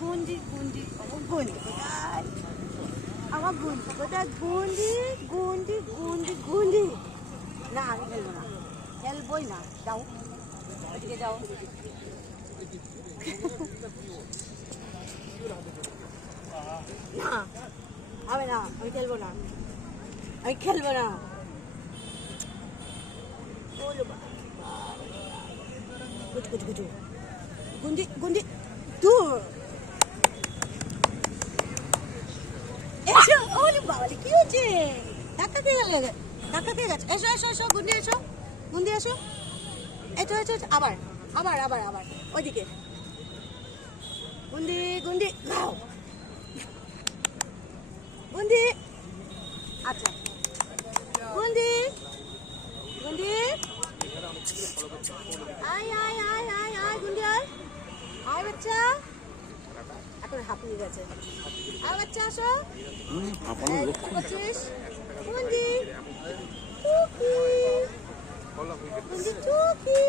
গুন্ডি গুন্ডি গুন্ডি কোথায় আমার গুন্ডি কোথায় গুন্ডি গুন্ডি গুন্ডি গুন্ডি না আমি খেলবো না খেলবই না যাও ওদিকে যাও না হবে না আমি খেলবো না আমি খেলবো না গুন্ডি গুন্ডি দূর এসো ওরে বাবা কি হচ্ছে ধাক্কা খেয়ে গেল ধাক্কা খেয়ে গেছে এসো এসো এসো গুন্ডি এসো গুন্ডি এসো এসো এসো আবার আবার আবার আবার ওইদিকে গুন্ডি গুন্ডি নাও গুন্ডি আচ্ছা গুন্ডি গুন্ডি আয় আয় আয় আয় আয় গুন্ডি আয় আয় বাচ্চা এখন হাঁপিয়ে গেছে আয় বাচ্চা আসো কি করছিস গুন্ডি টুকি গুন্ডি টুকি